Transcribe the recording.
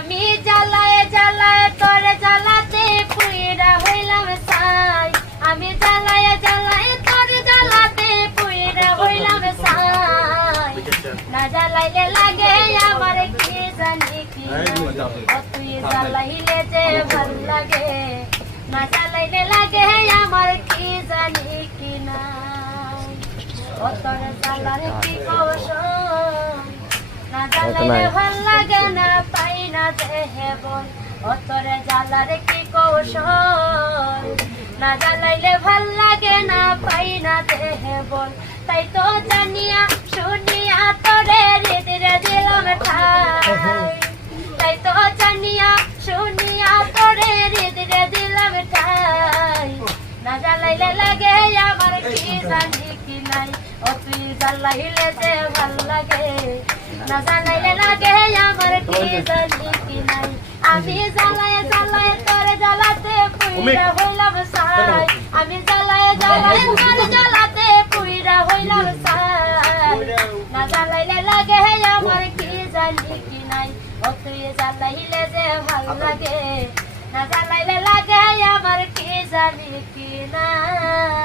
আমি জ্বালায় জ্বালায় তোরে জ্বালাতে পুইরা হইলাম ছাই আমি জ্বালায় জ্বালায় তোরে জ্বালাতে পুইরা হইলাম ছাই না জ্বালাইলে লাগে আমার কি জানি কি তুই জ্বালাইলে যে ভাল লাগে না জ্বালাইলে লাগে আমার কি জানি কি না ও তোর জ্বালার কি কৌশল না জ্বালাইলে ভাল লাগে না পাই না দেহে বল ও তোর জ্বালার কি কৌশল না জ্বালাইলে ভাল লাগে না পাই না দেহে বল তাই তো জানিয়া শুনিয়া তোরে হৃদয়ে দিলাম ঠাই তাই তো জানিয়া শুনিয়া তোরে হৃদয়ে দিলাম ঠাই না জ্বালাইলে লাগে আমার কি জানি কি নাই ও তুই জ্বালাইলে যে ভাল লাগে না জ্বালাইলে লাগে আমার কি জানি কি নাই আমি জ্বালায় জ্বালায় তোরে জ্বালাতে পুইরা হইলাম ছাই আমি জ্বালায় জ্বালায় তোরে জ্বালাতে পুইরা হইলাম ছাই না জ্বালাইলে লাগে আমার কি জানি কি নাই ও তুই জ্বালাইলে যে ভাল লাগে না জ্বালাইলে লাগে আমার কি জানি কি নাই।